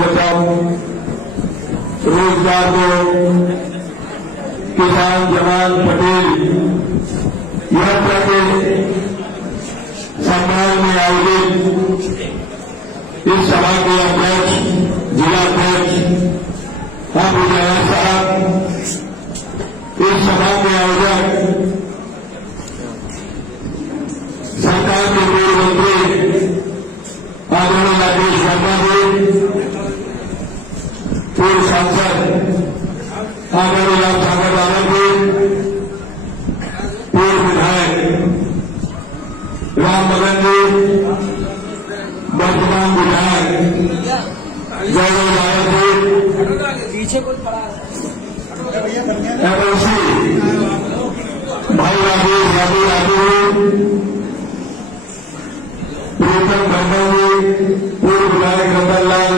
बचाओ, रोजगार दो, किसान जवान पटेल यात्रा के सम्मान में आयोजित इस सभा के अध्यक्ष, जिलाध्यक्ष अबू जवाहर साहब, इस सभा के आयोजक सरकार के पूर्व मंत्री आदरणीय राजेश शर्मा जी, पूर्व सांसद आदरणीय राम सागर रावत जी, पूर्व विधायक राम मगन जी, वर्तमान विधायक गौरव रावत जी, पीछे कोई पड़ा एमएलसी भाई राजेश यादव, प्रीतम धर्मा जी, पूर्व विधायक रतन लाल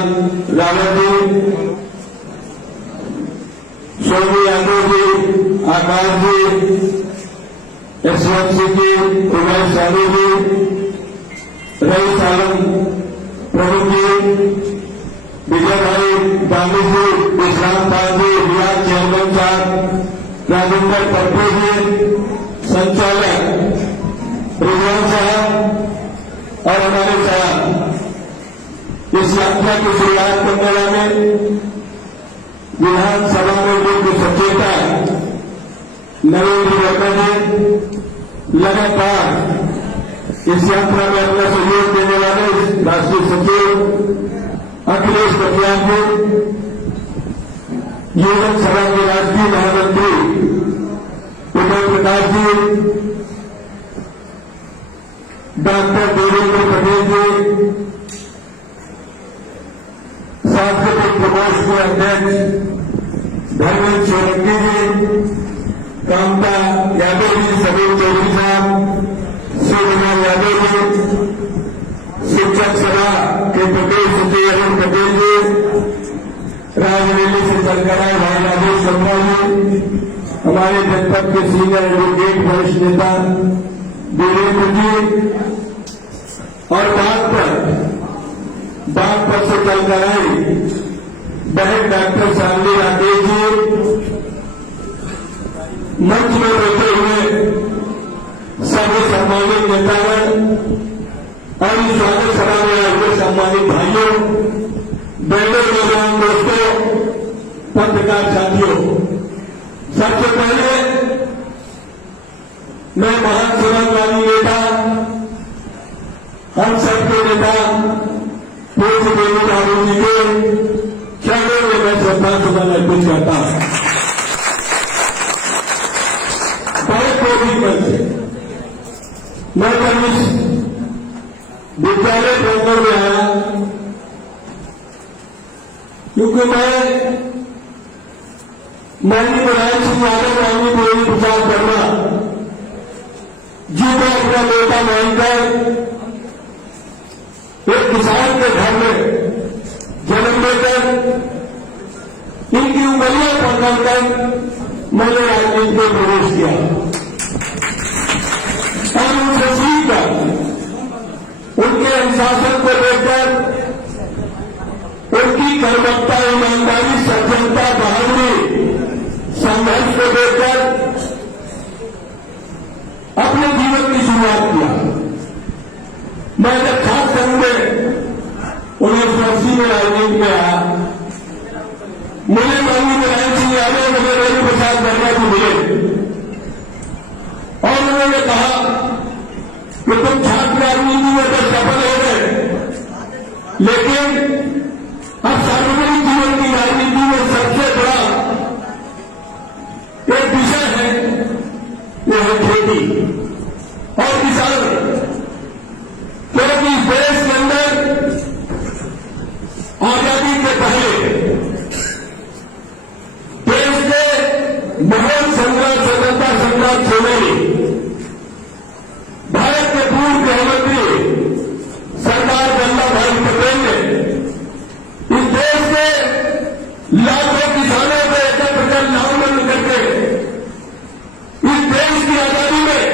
रावत जी, सोनू यादव जी, आकाश जी, यशवंत सिंह जी, उमेश साहू जी, रईस आलम प्रमुख जी, विजय भाई गांधी जी, विश्राम खान जी, बिहार चेयरमैन साहब राजेंद्र पप्पू जी, संचालक रिजवान साहब और हमारे साथ इस यात्रा की शुरुआत करने वाले विधानसभा में मुख्य सचेता नरेंद्र वर्मा जी, लगातार इस यात्रा में अपना सहयोग देने वाले राष्ट्रीय सचिव अखिलेश कटियार जी, युवक सभा के राष्ट्रीय महामंत्री उदय प्रकाश जी, डॉक्टर देवेंद्र पटेल जी, सांस्कृतिक प्रकोष्ठ के अध्यक्ष धर्मेंद्र सोलंकी जी, कामता यादव जी, समीर चौधरी साहब, शिवकुमार यादव जी, शिक्षक सभा के प्रदेश सचिव अरुण पटेल जी, राजनीति से चलकर आए भाई राजेश शर्मा जी, हमारे जनपद के सीनियर एडवोकेट वरिष्ठ नेता वीरेंद्र जी, और बात पर से चलकर आई बहन डॉक्टर शालिनी राकेश जी, मंच में बैठे हुए सभी सम्मानित नेतागण और इस स्वागत सभा में आए हुए सम्मानित भाइयों, बहनों, नौजवान दोस्तों, पत्रकार साथियों, सबसे पहले मैं महान समाजवादी नेता, हम सबके नेता पूज्य देवी ठाकुर जी के चरणों में मैं श्रद्धासुमन अर्पित करता हूं। बड़े कोविड से मैं जब इस विद्यालय प्रांगण में आया, क्योंकि मैं माननीय नारायण सिंह यादव, माननीय देवी प्रसाद वर्मा जी को अपना बेटा मानकर एक किसान के घर में जन्म लेकर इनकी उंगलियां पकड़कर मैंने राजनीति में प्रवेश किया और उनसे सीखकर, उनके अनुशासन को देखकर, उनकी कर्मठता, ईमानदारी, सज्जनता, बहादुरी, संघर्ष को देखकर अपने जीवन की शुरुआत किया। मैं जब खास संघ में 1980 में राजनीति में आया, मुझे माननीय नारायण सिंह यादव, मुझे देवी प्रसाद वर्मा जी मिले और उन्होंने कहा कि तुम छात्र राजनीति में तो सफल हो गए, लेकिन अब सार्वजनिक जीवन की राजनीति में सबसे बड़ा एक विषय है, वो है खेती और किसान। क्योंकि देश के अंदर आजादी के पहले देश के महान संग्राम, स्वतंत्रता संग्राम सेनानी, भारत के पूर्व गृहमंत्री सरदार वल्लभ भाई पटेल ने इस देश के लाखों किसानों को एकत्र कर नामबंद करके इस देश की आजादी में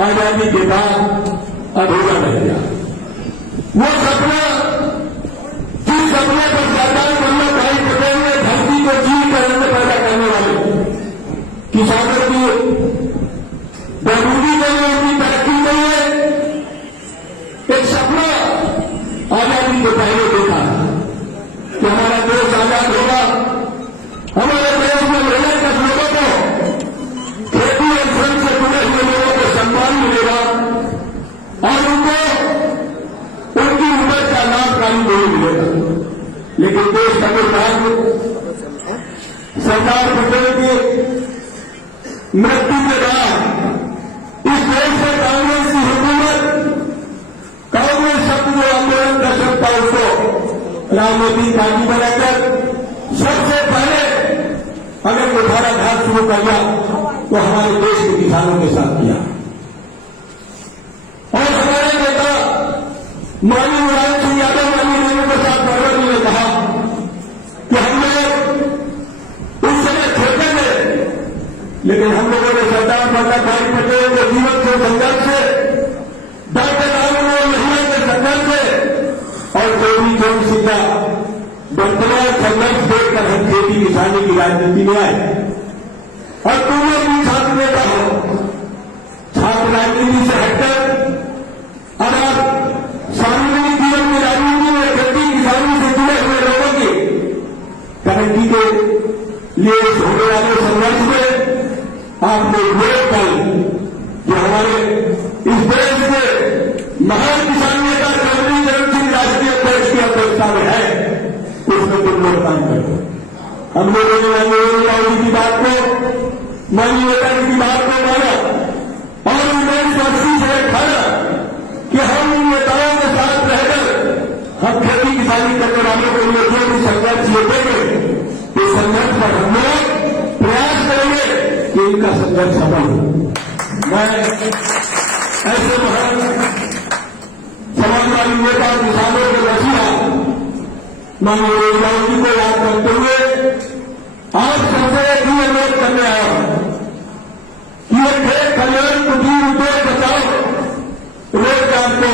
आजादी के बाद अधूरा रह गया। वो सपना, जिस सपने पर सरदार वल्लभ भाई पटेल ने धरती को जीव का अन्न पैदा करने वाले किसानों की बरूदी के लिए, उनकी तरक्की के लिए एक सपना आजादी के पहले देखा कि हमारा देश आजाद होगा, हमारे देश में मेहनत कर लोगों को, खेती और श्रम से जुड़े हुए लोगों को सम्मान मिलेगा और उनको उनकी उम्र का लाभकारी नहीं मिलेगा। लेकिन देश का दुर्भाग्य, सरदार पटेल की मृत्यु के बाद इस देश में कांग्रेस की हुकूमत, कांग्रेस शब्द जो आंदोलन कर सकता है उसको राजनीतिक पार्टी बनाकर सबसे पहले अगर कुठाराघात शुरू किया तो हमारे देश के किसानों के साथ किया। और हमारे नेता माननीय मुलायम सिंह यादव, माननीय रेणु प्रसाद गौर जी ने कहा कि हम लोग उस समय छोटे थे, लेकिन हम लोगों ने सरदार वल्लभ भाई पटेल के जीवन के संघर्ष से, डॉक्टर राम और महिला के संघर्ष से और चौरी सीधा वर्तमान संघर्ष देखकर हम खेती किसानी की राजनीति में आए। और तुम लोग भी छात्र नेता हो, छात्र राजनीति से हटकर अगर सार्वजनिक जीवन की राजनीति में खेती किसानी से जुड़े हुए लोगों की तरक्की के लिए होने वाले संघर्ष में आपने वोट पाई कि हमारे इस देश के महान किसान नेता कर्मवीर चरण सिंह राष्ट्रीय अध्यक्ष की अध्यक्षता में है, उसमें तुम लोग काम करते। हम लोगों ने माननीय राहुल जी की बात को, माननीय नेताजी की बात को माना और 1980 से ठाना कि हम इन नेताओं के साथ रहकर हम खेती किसानी करने वालों के लिए जो भी संघर्ष ये देंगे, इस संघर्ष पर हम लोग प्रयास करेंगे कि इनका संघर्ष सफल हो। मैं ऐसे महान समाजवादी नेता किसानों के वसीला माननीय राहुल जी को याद करते हुए आज सबसे एक ही अनुरोध करने आया हूं कि ये खेत कल्याण कुटीर उद्योग बचाओ रोजगार को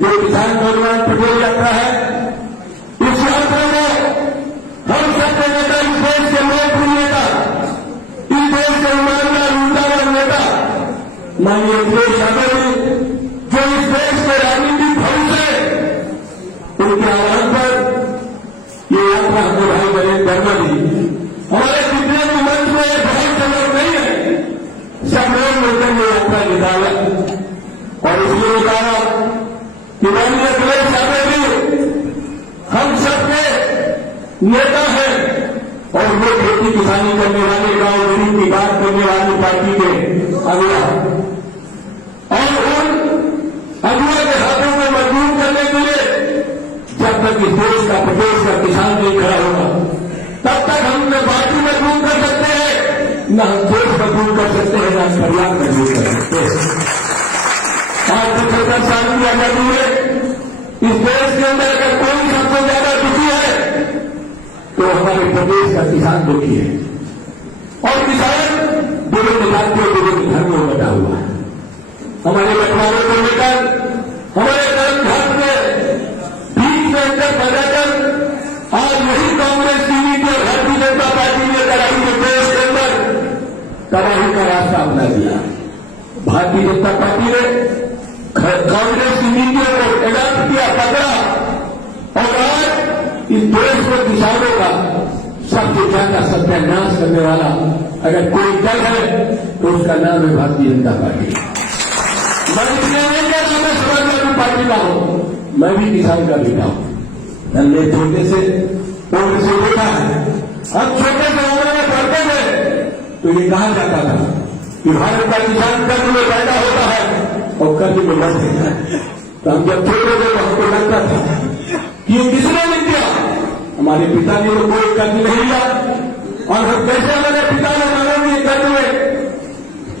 जो किसान कल्याण पटेल यात्रा है, इस यात्रा में हम सबके नेता, इस देश के लोकप्रिय नेता, इस देश के ईमानदार ऊर्जावान नेता माननीय अखिलेश यादव जी, जो इस देश के राजनीतिक भविष्य है, उनके आह्वान पर ये यात्रा हमने भाई बहन वर्मा जी, हमारे जितने भी मंच में बहुत से लोग नहीं है, सब लोग मिलकर ये यात्रा निकाला और इसलिए निकाला कि माननीय अखिलेश यादव जी हम सबके नेता हैं और वो खेती किसानी करने वाले, गांव गरीब की बात करने वाली पार्टी के अगुआ, और उन अगुआ के हाथों में मजबूत करने के लिए जब तक इस देश का, प्रदेश का किसान नहीं खड़ा होगा, तब तक हम न पार्टी मजबूत कर सकते हैं, न हम देश मजबूत कर सकते हैं, न हम परिवार मजबूत कर सकते हैं। आज 75 साल की आजादी में इस देश के अंदर अगर कोई सबसे ज्यादा दुखी है तो हमारे प्रदेश का किसान दुखी है। और किसान विभिन्न जातियों, विभिन्न धर्मों में बटा हुआ है। हमारे बंटवारों को लेकर, हमारे धर्म घाट में बीच में अंतर पैदा कर आज वही कांग्रेस की नीति और भारतीय जनता पार्टी ने लड़ाई में देश के अंदर तबाही का रास्ता अपना दिया। भारतीय जनता पार्टी ने कांग्रेस की नीतियों को एडाप्ट किया, पकड़ा और आज इस देश में किसानों का सबसे ज्यादा सत्यानाश करने वाला अगर कोई दल है तो उसका नाम है भारतीय जनता पार्टी। मैं इसलिए नहीं कह रहा मैं समाजवादी पार्टी का हूं, मैं भी किसान का बेटा हूं। हमने छोटे से उम्र से देखा है, अब छोटे से उम्र में पढ़ते थे तो ये कहा जाता था कि भारत का किसान कर्ज में पैदा होता है और कर्ज में मर देता है। तो हम जब छोटे थे तो हमको लगता था कि ये किसने नहीं दिया, हमारे पिता ने तो कोई कर्ज नहीं लिया और हम कैसे हमारे पिता ने मानव ये कर्ज में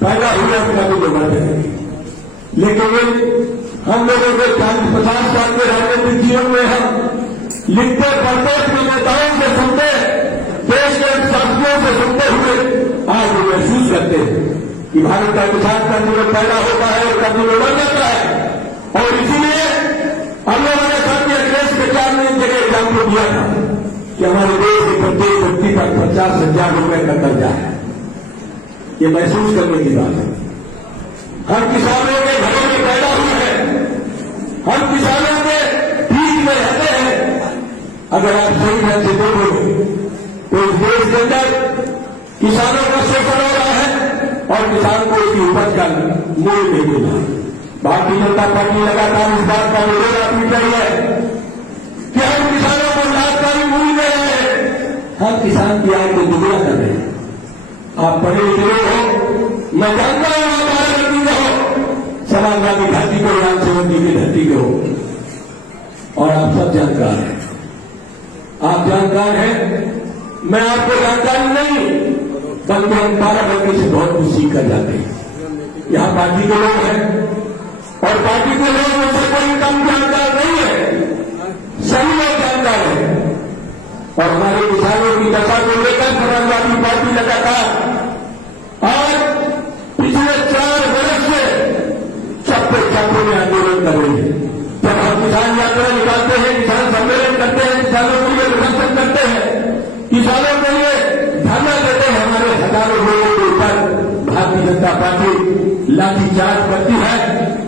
पैदा हुआ कर्ज में मर देंगे। लेकिन हम लोगों के 40-50 साल के राजनीतिक जीवन में हम लिखते पढ़ते अपने नेताओं से सुनते, देश के शासकों से सुनते हुए आज महसूस करते हैं कि भारत का किसान कर्ज पैदा होता है और कर्ज में बढ़ जाता है। और इसीलिए हम लोगों ने साथी अखिलेश प्रचार ने एक जगह एग्जाम्पल दिया था कि हमारे देश के प्रत्येक व्यक्ति पर 50,000 रुपए का कर्जा है। ये महसूस करने की बात है। हम किसानों के घरों में पैदा हुए हैं, हम किसानों के बीच में रहते हैं। अगर आप सही ढंग से देखोगे तो इस देश के अंदर किसानों का शोषण हो रहा है और किसान को उसकी उपज का मूल्य नहीं मिल रहा। भारतीय जनता पार्टी लगातार इस बात का विरोध अपनी रही है कि हम किसानों को लाभकारी मूल्य दे रहे हैं, हम किसान की आय को दुगना कर रहे हैं। आप पढ़े लिखे हो, मैं जानता हूं आप राजनीति में हो, समाजवादी धरती को राम सेवक जी की धरती के हो और आप सब जानकार हैं। आप जानकार हैं, मैं आपको जानकारी नहीं बल्कि हम 12 वर्ष से बहुत कुछ सीख कर जाते हैं। यहां पार्टी के लोग हैं और पार्टी के लोग मुझसे कोई कम जानकार नहीं है, सभी लोग जानकार हैं। और हमारे किसानों की दशा को लेकर समाजवादी पार्टी लगातार आज पिछले 4 वर्ष से चप्पे में आंदोलन कर रही है। जब हम किसान यात्रा निकालते हैं, किसान सम्मेलन करते हैं, किसानों के लिए प्रदर्शन करते हैं, किसानों के लिए धरना देते हैं, हमारे हजारों लोगों के ऊपर भारतीय जनता पार्टी लाठीचार्ज करती है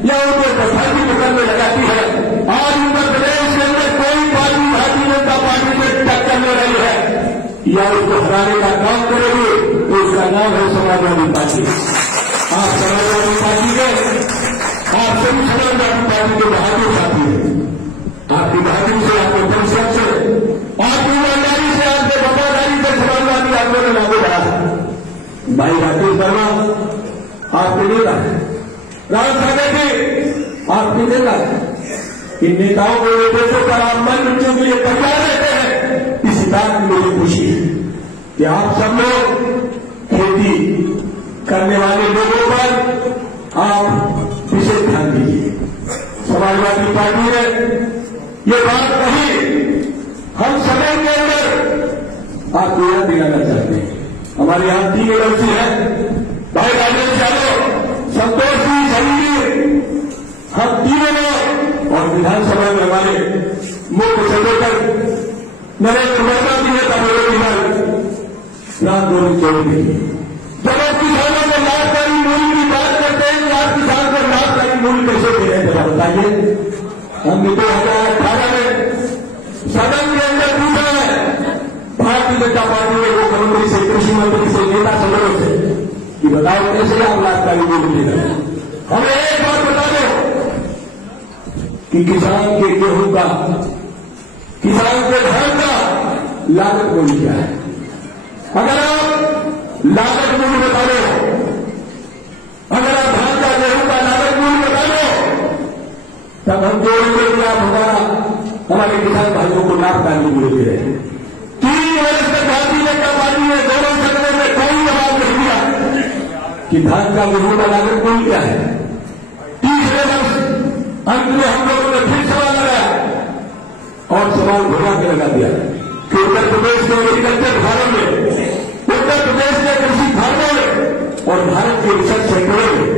या उनको बसाती पकड़ने लगाती है। आज उत्तर प्रदेश के अंदर कोई पार्टी भारतीय जनता पार्टी से टक्कर ले रही है या उसको हराने का काम करेगी तो उसका नाम है समाजवादी पार्टी। आप समाजवादी पार्टी के आप सभी समाजवादी पार्टी के बहादुर साथी हैं। आपकी बहादुरी से, आपके परिश्रम से, आपकी ईमानदारी से, आपके वफादारी से समाजवादी आंदोलन आगे बढ़ा है। भाई राकेश वर्मा आपके नेता है, राम सागर जी आपके नेता है। इन नेताओं के निर्देशों पर आप मन मृत्यु के लिए तैयार रहते हैं। इस बात की मुझे खुशी है कि आप सब लोग खेती करने वाले लोगों पर आप विशेष ध्यान दीजिए। समाजवादी पार्टी ने ये बात कही, हम समय के अंदर आपको याद दिलाना चाहते हैं। हमारे यहां 3 एलओसी है, भाई राजेश यादव, संतोष जी, संजीव, हम तीनों लोग और विधानसभा में हमारे मुख्य संगठन नरेंद्र वर्मा जी ने रात 2 चौधरी। जब आप किसानों को लाभकारी मूल्य की बात करते हैं तो आप किसान को लाभकारी मूल्य कैसे दे रहे हैं जरा बताइए। हमने 2018 में सदन के अंदर पूछा है भारतीय जनता पार्टी के मुख्यमंत्री से, कृषि मंत्री से, नेता समूहों से कि बताओ कैसे आप लाभकारी मूल्य दे रहे हैं। हमें एक बात बता दो कि किसान के गेहूं का, किसान के धान का लागत मूल्य क्या है। अगर आप लागत मूल्य बता दो, अगर आप धान का, गेहूं का लागत मूल्य बता दो, तब हम जोड़ेंगे कि आप हमारे किसान भाइयों को लाभकारी मूल्य दे रहे हैं। 3 वर्ष तक भारतीय जनता पार्टी ने दोनों सदनों में कोई जवाब नहीं दिया कि धान का, गेहूं का लागत मूल्य क्या है। तीसरे वर्ष अंत में हम लोगों ने फिर सवाल लगाया और सवाल घुमा के लगा दिया कि उत्तर प्रदेश के एग्रीकल्चर फार्म में, उत्तर प्रदेश के कृषि फार्मों में और भारत के रिसर्च सेंटरों में,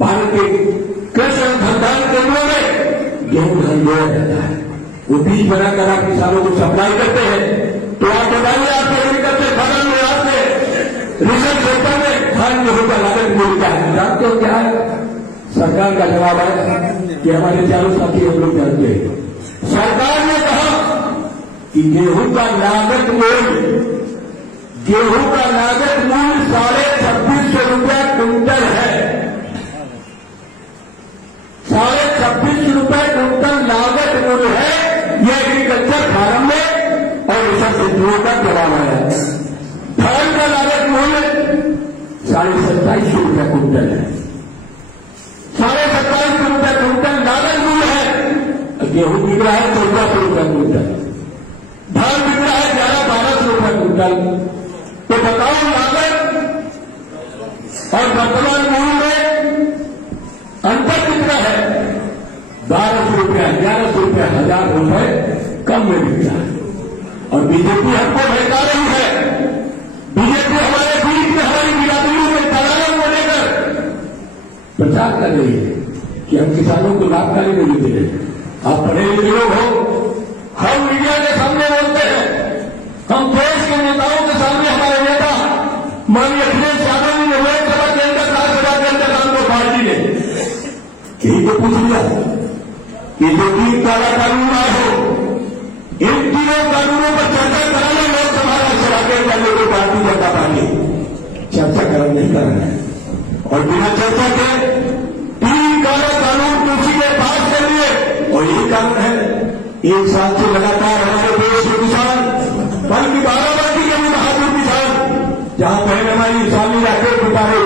भारत के कृषि अनुसंधान केंद्रों में गेहूं धान बोया जाता है। वो बीज बनाकर आप किसानों को सप्लाई करते हैं। तो आप बताइए, आपके एग्रीकल्चर फार्म में, आपके रिसर्च सेंटर में धान गेहूं का लागत मूल्य क्या है जानते हो क्या है? सरकार का जवाब है कि हमारे चारों साथी हम लोग जानते हैं। सरकार ने कहा कि गेहूं का लागत मूल्य, गेहूं का लागत मूल्य 2650 रुपया क्विंटल है। 2650 रुपये क्विंटल लागत मूल्य है। यह एग्रीकल्चर फार्म में और रिसर्च सेंटरों का जवाब है। धान का लागत मूल्य 2750 रुपये क्विंटल है। 2750 रुपये क्विंटल लागत मूल्य है। गेहूं बिक रहा है 1400 रुपये क्विंटल, धान बिक रहा है 1100-1200 रुपये क्विंटल। तो बताओ लागत और वर्तमान मूल्य में अंतर कितना है? 1200 रुपया, 1100 रुपया, 1000 रुपये कम में बिक रहा है। और बीजेपी हमको भड़का रही है। बीजेपी हमारे बीच में, हमारी बिरादरी में दलालों को लेकर प्रचार कर रही है कि हम किसानों को लाभकारी नहीं दे रहे। आप पढ़े लिखे लोग हो, हम मीडिया के सामने बोलते हैं, हम देश के नेताओं के सामने हमारे नेता माननीय अखिलेश यादव जी ने लोकसभा के अंदर, राज्यसभा के अंदर हमको पार्टी ने यही तो पूछ लिया कि जो 3 काला कानून आए हो, इन 3 कानूनों पर चर्चा कराना लोकसभा राज्यसभा के अंदर लोगों पार्टी जनता पार्टी चर्चा कर नहीं कर रहे हैं। और बिना चर्चा के 3 काला कानून उसी के पास कर लिए। और यही कारण है 1 साल से लगातार हमारे देश के किसान, बल्कि बाराबंकी के भी बहादुर किसान, जहां पहले हमारी स्वामी राकेश बता रहे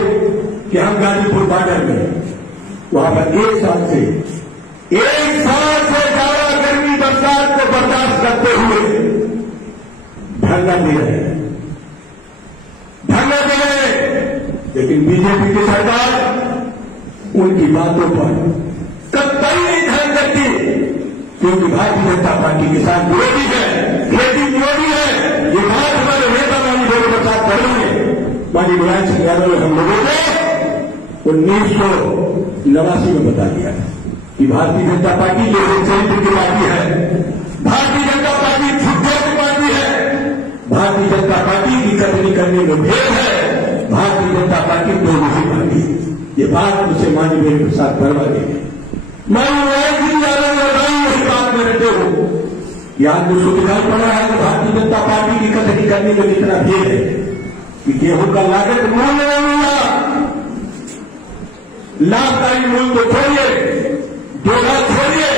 कि हम गाजीपुर बॉर्डर में, वहां पर 1 साल से ज्यादा गर्मी बरसात को बर्दाश्त करते हुए धरना दे रहे हैं, लेकिन बीजेपी की सरकार उनकी बातों पर कतई नहीं ध्यान देती, क्योंकि भारतीय जनता पार्टी किसान विरोधी है, खेती विरोधी है। ये बात हमारे नेता माननीय देवी प्रसाद कर रहे हैं। माननीय मुलायम सिंह यादव ने हम लोगों को 1989 में बता दिया कि भारतीय जनता पार्टी जो चरित्र की पार्टी है, भारतीय जनता पार्टी झूठों की पार्टी है, भारतीय जनता पार्टी की कतनी करने में भेद है, भारतीय जनता पार्टी दोनों ही पार्टी। ये बात मुझे माननीय देवी प्रसाद करवा देंगे। माननीय मुलायम सिंह यादव ने वही बात में रहते हो, याद मुझको दिखाई पड़ रहा है कि भारतीय जनता पार्टी की कतनी करने में कितना भेद है कि गेहूं का लागत मूल्य नहीं मिला, लाभकारी मूल्य को छोड़िए, 2 लाख छोड़िए,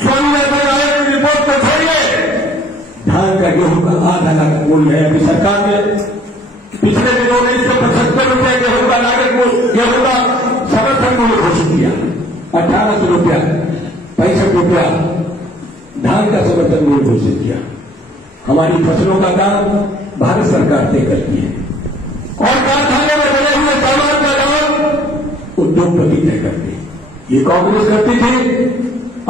स्वामी की रिपोर्ट को छोड़िए, धान का गेहूं का आधा लाख मूल्य है। अभी सरकार ने पिछले दिनों में 175 रुपये गेहूं का लागत मूल्य, गेहूं का समर्थन मूल्य घोषित किया, 1800 रुपया, 65 रुपया धान का समर्थन मूल्य घोषित किया। हमारी फसलों का दाम भारत सरकार तय करती है और कारखाने में बने हुए सामान का दाम उद्योगपति तय करते हैं। ये कांग्रेस करती थी,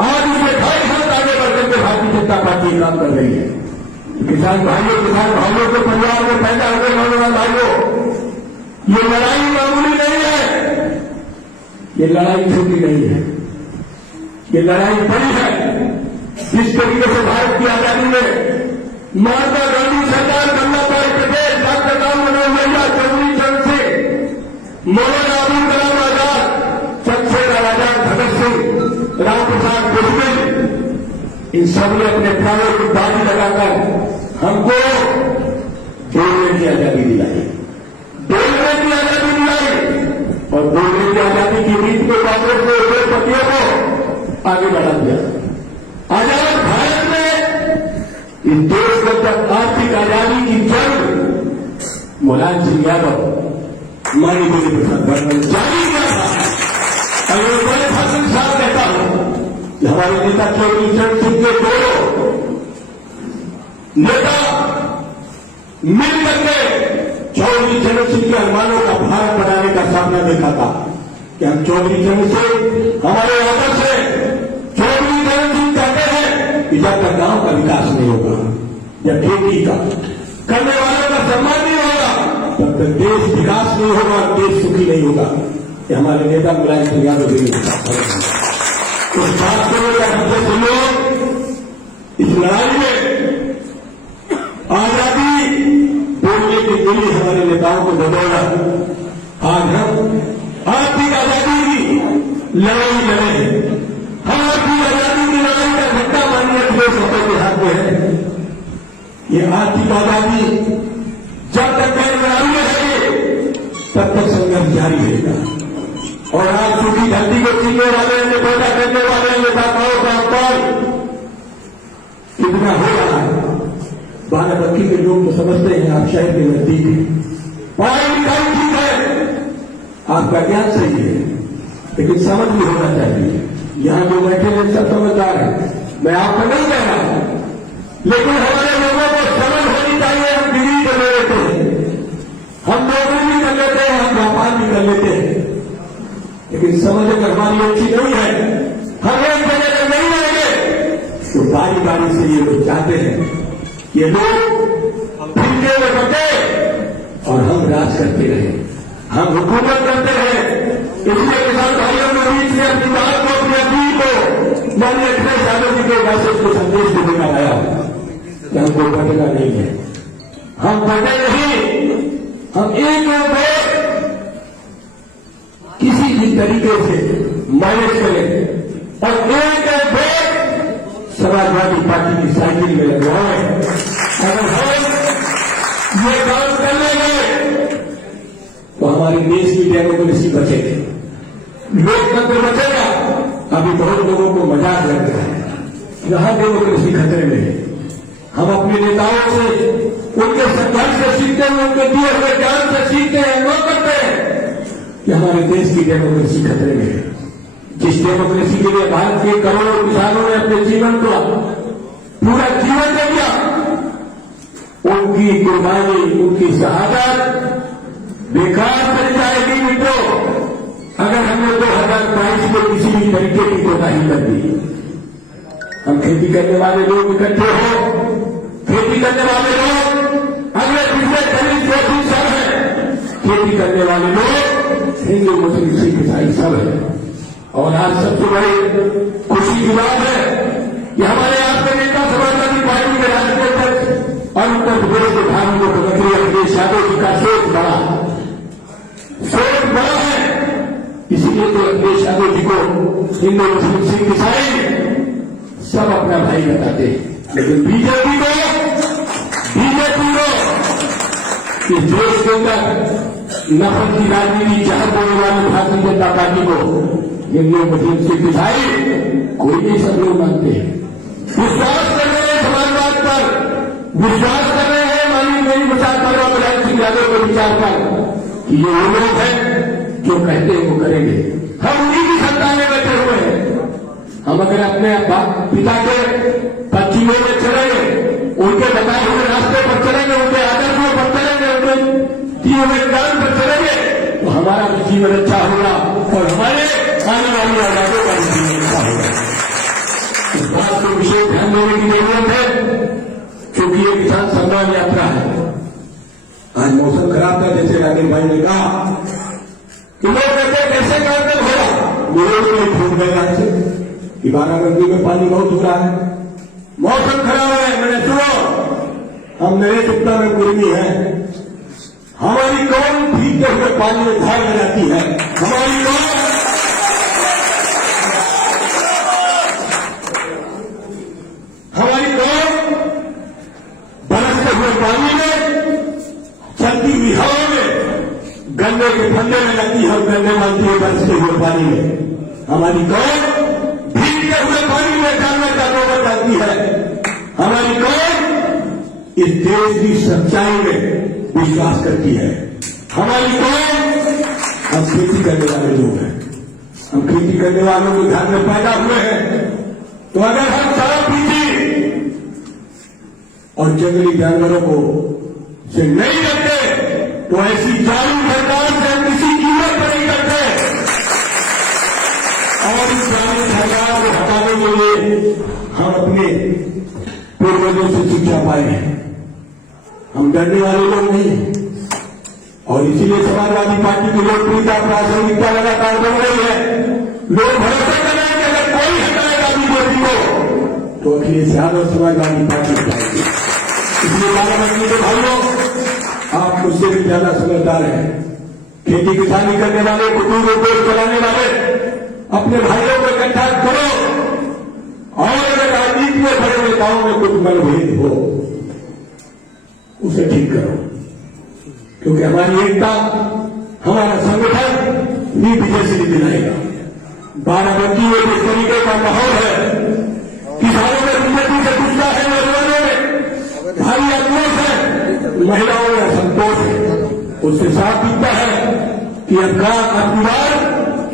आज उससे 2.5 हाथ आगे बढ़कर के भारतीय जनता पार्टी काम कर रही है। किसान भाइयों के परिवार में पैदा होने वाले भाइयों, ये लड़ाई मामूली नहीं है, ये लड़ाई छोटी नहीं है, ये लड़ाई बड़ी है। जिस तरीके से भारत की आजादी में महात्मा गांधी, सरदार वल्लभ भाई पटेल, डॉक्टर राम मनोहर लोहिया, चौधरी चरण सिंह, मौलाना अबुल कलाम आजाद, चंद्रशेखर आजाद, भगत सिंह, राम प्रसाद बिस्मिल, इन सब ने अपने प्राणों की बाजी लगाकर हमको बोलने की आजादी दिलाई, बोलने की आजादी दिलाई। और बोलने की आजादी की नीति को कांग्रेस ने उद्योगपतियों को आगे बढ़ा दिया। आजाद भारत में इस देश को जब आर्थिक आजादी की जंग मुलायम सिंह यादव, माननीय देवी प्रसाद जारी किया था। और मैं बड़े भाषण के साथ कहता हूं कि हमारे नेता चौधरी चरण सिंह के दोनों नेता मिलकर के चौधरी चरण सिंह के अरमानों का भारत बनाने का सपना देखा था कि हम चौधरी चरण सिंह, हमारे आदर्श है, चौधरी चरण सिंह कहते हैं कि जब तक गांव का विकास नहीं होगा, जब खेती का करने वालों का सम्मान नहीं होगा, तब तक देश विकास नहीं होगा, देश सुखी नहीं होगा। ये हमारे नेता मुलायम सिंह यादव जी ने उस बात को लेकर हमसे सुनो, इस लड़ाई में आजादी बोलने के लिए हमारे नेताओं को बदौला आज हम आर्थिक आजादी की लड़ाई लड़े हैं। हम आर्थिक आजादी की लड़ाई का झंडा माननीय अखिलेश यादव के हाथ में है। ये आर्थिक आजादी जब तक बरकरार रहेगी तब तक संघर्ष जारी रहेगा। और आज सूखी धरती को छीनने वाले, पैदा करने वाले नेताओं का अपमान कितना हो रहा है। बाराबंकी के लोग तो समझते हैं आप शहर के नजदीक हैं, पढ़ाई लिखाई ठीक है, आपका ज्ञान सही है, लेकिन समझ भी होना चाहिए। यहां जो बैठे हैं सब समझदार हैं, मैं आपको नहीं कह रहा हूं, लेकिन हमारे लोगों को समझ होनी चाहिए। हम डिग्री कर लेते हैं, हम नौकरी भी कर लेते हैं, हम व्यापार भी कर लेते हैं, लेकिन समझ अगर हमारी अच्छी नहीं है, हम एक जगह पर नहीं रहेंगे, तो बारी बारी से ये लोग चाहते हैं ये लोग फिरके में बटे और हम राज करते रहे, हम हुकूमत करते रहे। इसलिए किसान भाइयों के बीच में अपनी बात को, अपनी अपील को मैंने अखिलेश यादव जी के मैसेज को संदेश देने का आया कि हमको बटेगा नहीं है, हम बटे नहीं, हम एक वोट किसी भी तरीके से मैनेज करें और एक वोट समाजवादी पार्टी की साइकिल में लगवाएं। अगर हम ये काम कर लेंगे तो हमारे देश की डेमोक्रेसी बचेगी, लोकतंत्र बचेगा। अभी बहुत लोगों को मजाक लगता है, यहां डेमोक्रेसी खतरे में है। हम अपने नेताओं से, उनके संघर्ष से सीखते हैं, उनके दिए हुए ज्ञान से सीखते हैं, अनुभव करते हैं कि हमारे देश की डेमोक्रेसी खतरे में है। जिस डेमोक्रेसी के लिए भारत के करोड़ों किसानों ने अपने जीवन को, पूरा जीवन दे दिया, उनकी कुर्बानी, उनकी शहादत बेकार चली जाएगी मित्रों, अगर हमने 2022 में किसी भी तरीके की कोताही कर दी। हम खेती करने वाले लोग इकट्ठे हो, खेती करने वाले लोग अगले पिछले करीब 2-3 साल है, खेती करने वाले लोग हिंदू, मुस्लिम, सिख, ईसाई सब है। और आज सबसे बड़ी खुशी की बात है कि हमारे आपके नेता समाजवादी पार्टी के राष्ट्रीय अध्यक्ष और उत्तर प्रदेश के भावी मुख्यमंत्री अखिलेश यादव जी का सोच बड़ा है। इसीलिए तो अखिलेश यादव जी को हिंदू, मुस्लिम, सिख, ईसाई सब अपना भाई बताते हैं, लेकिन बीजेपी को इस देश के अंदर नफरत की राजनीति जहर बोलने वाली भारतीय जनता पार्टी को हिंदू, मुस्लिम, सिख, ईसाई कोई नहीं, सब लोग मानते हैं, विश्वास कर रहे हैं समाजवाद पर, विश्वास कर रहे हैं माननीय मेरी विचार कर रहा मुलायम सिंह यादव के विचार पर कि ये वो लोग हैं जो कहते हैं वो करेंगे। हम उन्हीं की सत्ता में बैठे हुए हैं। हम अगर अपने पिता के पश्चिमों में चलेंगे, उनके बताए हुए रास्ते पर चलेंगे, उनके आदर्शों पर चलेंगे, उनके दिए हुए ज्ञान पर चलेंगे, तो हमारा भी जीवन अच्छा होगा और हमारे आने वाली आजादों का भी जीवन अच्छा होगा। इस बात को विशेष ध्यान देने की जरूरत है, क्योंकि ये किसान सम्मान यात्रा है। आज मौसम खराब था, जैसे राजेश भाई ने कहा कि लोग कहते कैसे कार्यक्रम होगा, मेरे को नहीं फूट गए आज से कि बाराबंकी में पानी बहुत हो रहा है, मौसम खराब है। मैंने सुनो, हम नए सप्ताह में गर्मी है, हमारी कौन भीगते हुए पानी में धार ले जाती है, हमारी कौन बरसते हुए पानी में, चलती हुई हवा में, गन्ने के फंदे में लगती है, गन्ने मानती है बरसते हुए पानी में, हमारी कौन भीगते हुए पानी में डालने का नौबत आती है, हमारी कौन इस देश की सच्चाई में विश्वास करती है, हमारी कौन। हम खेती करने वाले लोग हैं, हम खेती करने वालों के घर में पैदा हुए हैं, तो अगर हम शराब पीती और जंगली जानवरों को से नहीं करते तो ऐसी जाली सरकार से हम किसी कीमत पर नहीं करते। और इस जाली सरकार को हटाने के लिए हम अपने पूर्वजों से शिक्षा पाए हैं, हम डरने वाले लोग नहीं हैं। और इसीलिए समाजवादी पार्टी की लोकप्रियता, प्रासंगिकता लगातार बढ़ रही है। लोग भरोसा कर रहे हैं कि अगर कोई हटाएगा बीजेपी को तो अखिलेश यादव समाजवादी पार्टी हटाएगी। इसलिए बाराबंकी के भाइयों, आप मुझसे भी ज्यादा समझदार हैं। खेती किसानी करने वाले, कुटुंब उद्योग चलाने वाले अपने भाइयों को इकट्ठा करो, और अगर राजनीति में बड़े नेताओं में कुछ मतभेद हो उसे ठीक करो, क्योंकि हमारी एकता, हमारा संगठन ही विजय से दिलाएगा। बाराबंकी में जिस तरीके का माहौल है, किसानों में बीजेपी से गुस्सा है, नौजवानों में भारी आक्रोश है, महिलाओं में असंतोष है, उससे साफ दिखता है कि अब बार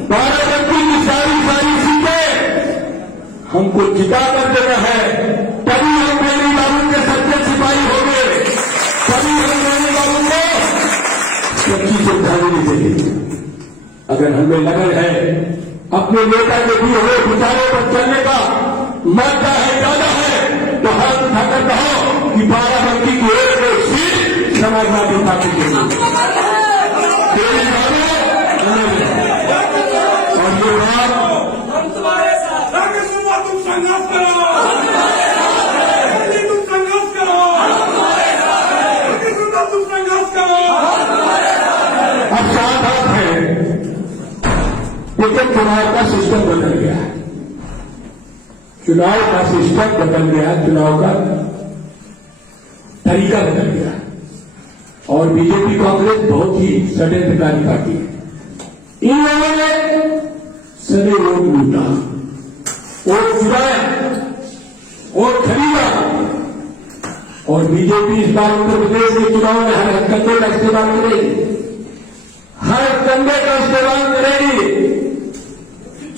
बाराबंकी की सारी सीटें हमको जिता कर देना है, तभी हम मेरी बाबू के सच्चे सिपाही होंगे, तभी हम मेरी बाबू को सच्ची श्रद्धांजलि देंगे। अगर हमें लगन है अपने नेता के दिए हुए विचारों पर चलने का, मात्रा है, ज्यादा है, तो हाथ उठाकर कहो कि बाराबंकी की एक सीट समाजवादी पार्टी के लिए। संघर्ष करो, तुम संघर्ष करो, तुम संघर्ष करो। अब साथ है, लेकिन चुनाव का सिस्टम बदल गया है, चुनाव का सिस्टम बदल गया, चुनाव का तरीका बदल गया और बीजेपी कांग्रेस बहुत ही षड्यंत्रकारी पार्टी है। इन लोगों ने सभी वोट लूटा, वोट चुराया, वोट खरीदा और बीजेपी इस बार उत्तर प्रदेश के चुनाव में हर कंधे का इस्तेमाल करेगी, हर कंधे का इस्तेमाल करेगी।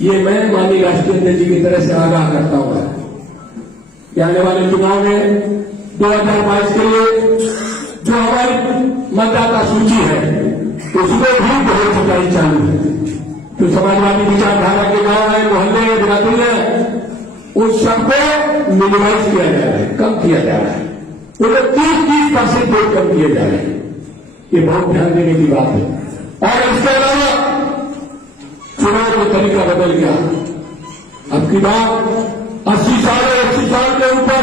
ये मैं माननीय राष्ट्रीय अध्यक्ष जी की तरह से आगाह करता हूं कि आने वाले चुनाव में 2022 के लिए जो हमारी मतदाता सूची है उसमें भी बहुत सफाई चालू है। जो समाजवादी विचारधारा के गांव है, मोहल्ले है, बिरादरी है, उस सबको मिनिमाइज किया जा रहा है, कम किया जा रहा है, उन्हें 30% वोट कम किए जा रहे हैं। ये बहुत ध्यान देने की बात है। और इसके अलावा चुनाव का तरीका बदल गया। अब की बात 80 साल के ऊपर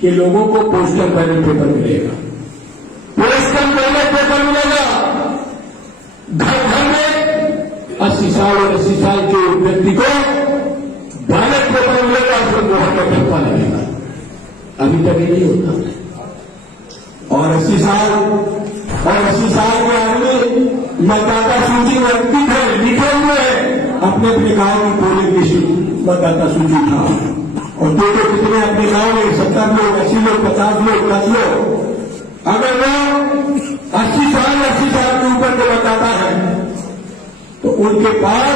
के लोगों को पोस्टल बैलेट पेपर मिलेगा, पोस्टल बैलेट पेपर मिलेगा। घर घर में 80 साल और 80 साल के व्यक्ति को बैलेट पेपर मिलेगा, उसको मोहर का ठप्पा लगेगा। अभी तक ये नहीं होता। और 80 साल के आदमी मतदाता सूची में अंकित है, लिखे हुए हैं, अपने अपने गांव की पोलिंग लिस्ट मतदाता सूची था और देखो कितने अपने गांव में 70 लोग, 80 लोग, 50 लोग, 10 लोग। अगर वो 80 साल के ऊपर के मतदाता है तो उनके पास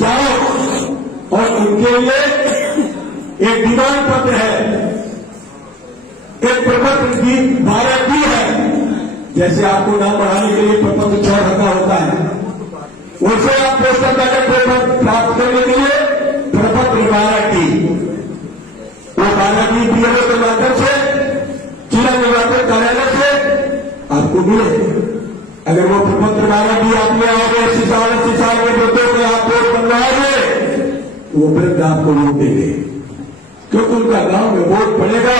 जाओ और उनके लिए एक डिमांड पत्र है, एक प्रपत्र की 12 दी है। जैसे आपको नाम बढ़ाने के लिए प्रपत्र 6 रखा होता है, उसे आप पोस्टल बैलेट पेपर प्राप्त करने के लिए प्रपत्र 12 दी, वो 12 दी बीएलओ के माध्यम से जिला निर्वाचन कार्यालय से आपको मिले। अगर वो प्रपत्र 12 दी आपने आओगे 80 साल के बच्चों में आप वोट बनवाओगे, वो वृद्ध आपको वोट देंगे, क्योंकि उनका गांव में वोट पड़ेगा।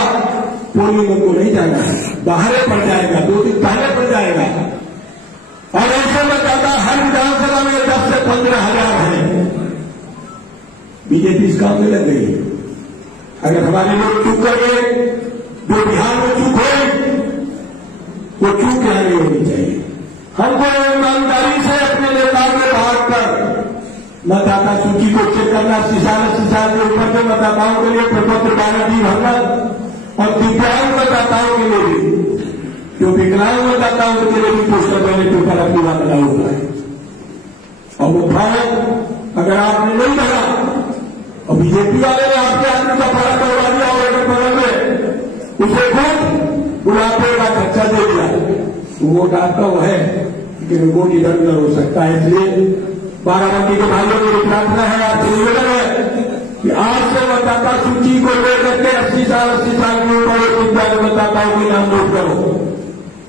पोलिंग उनको नहीं जाना है, बाहर पड़ जाएगा, 2 दिन पहले पड़ जाएगा। और ऐसे में कहता हर विधानसभा में 10 से 15 हजार है। बीजेपी इस काम में लग गई। अगर हमारे लोग चूक कर गए, जो बिहार में चूक हुई, वो चूक यहां नहीं होनी चाहिए। हमको ईमानदारी से अपने नेताओं के भाग पर मतदाता सूची को चेक करना, 80 साल के ऊपर के मतदाताओं के लिए प्रपत्र 12 दी भरना और दिव्यांग मतदाताओं के लिए भी, जो विकलांग मतदाताओं के लिए भी पोस्टल बैलेट पेपर अपनी बात लगा हुआ है। और वो फॉर्म अगर आपने नहीं भरा और बीजेपी वाले ने आपके आदमी का फर्क करवा दिया और अगर बगल में उसे खुद बुढ़ापे का खर्चा दे दिया, तो वोट आपका वो है, लेकिन वोट इधर उधर हो सकता है। इसलिए बाराबंकी के भाइयों की प्रार्थना है, आपसे निवेदन है कि आज से मतदाता सूची को लेकर के 80 साल के ऊपर दिव्यांग मतदाताओं के नाम नोट करो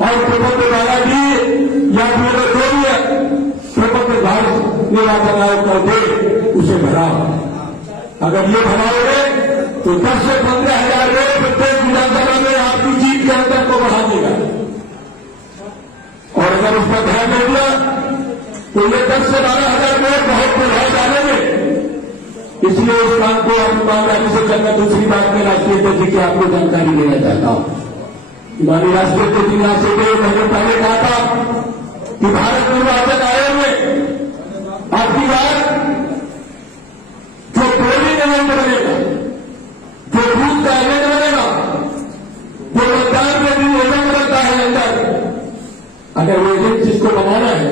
और प्रपत्र 12 दी या फिर जो भी है प्रपत्र भारत निर्वाचन आयोग का दे, उसे भराओ। अगर ये भराओगे तो 10 से 15 हजार लोग प्रत्येक विधानसभा में आपकी जीत के अंतर को बढ़ा देगा। और अगर उस पर ध्यान नहीं दिया तो ये 10 से 12 हजार लोग बहुत प्रभाव डालेंगे। इसलिए इस काम को आप ईमानदारी से करना। दूसरी बात मैं राष्ट्रीय अध्यक्ष की आपको जानकारी देना चाहता हूं। हमारी राष्ट्रीय अध्यक्ष जी ने से 1 महीने पहले कहा था कि भारत निर्वाचन आयोग में आपकी बात जो पोलिंग एजेंट बनेगा, जो बूथ का एजेंट बनेगा, जो मतदान के दिन एजेंट बनता है अंदर, अगर वो एजेंट जिसको बनाना है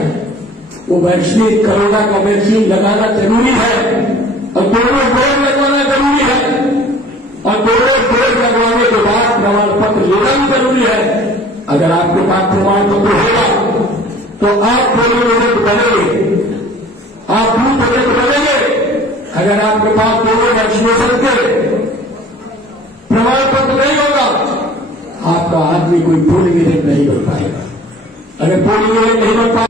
वो वैक्सीन, कोरोना का वैक्सीन लगाना जरूरी है और दोनों डोज लगवाना जरूरी है और दोनों डोज लगवाने के बाद प्रमाण पत्र लेना भी जरूरी है। अगर आपके पास प्रमाण पत्र होगा तो आप पोलिंग एजेंट बनेंगे, आप बूथ एजेंट बनेंगे। अगर आपके पास दोनों वैक्सीनेशन के प्रमाण पत्र नहीं होगा, आपका आदमी कोई पोलिंग एजेंट नहीं बन पाएगा। अगर पोलिंग एजेंट नहीं बन पाएगा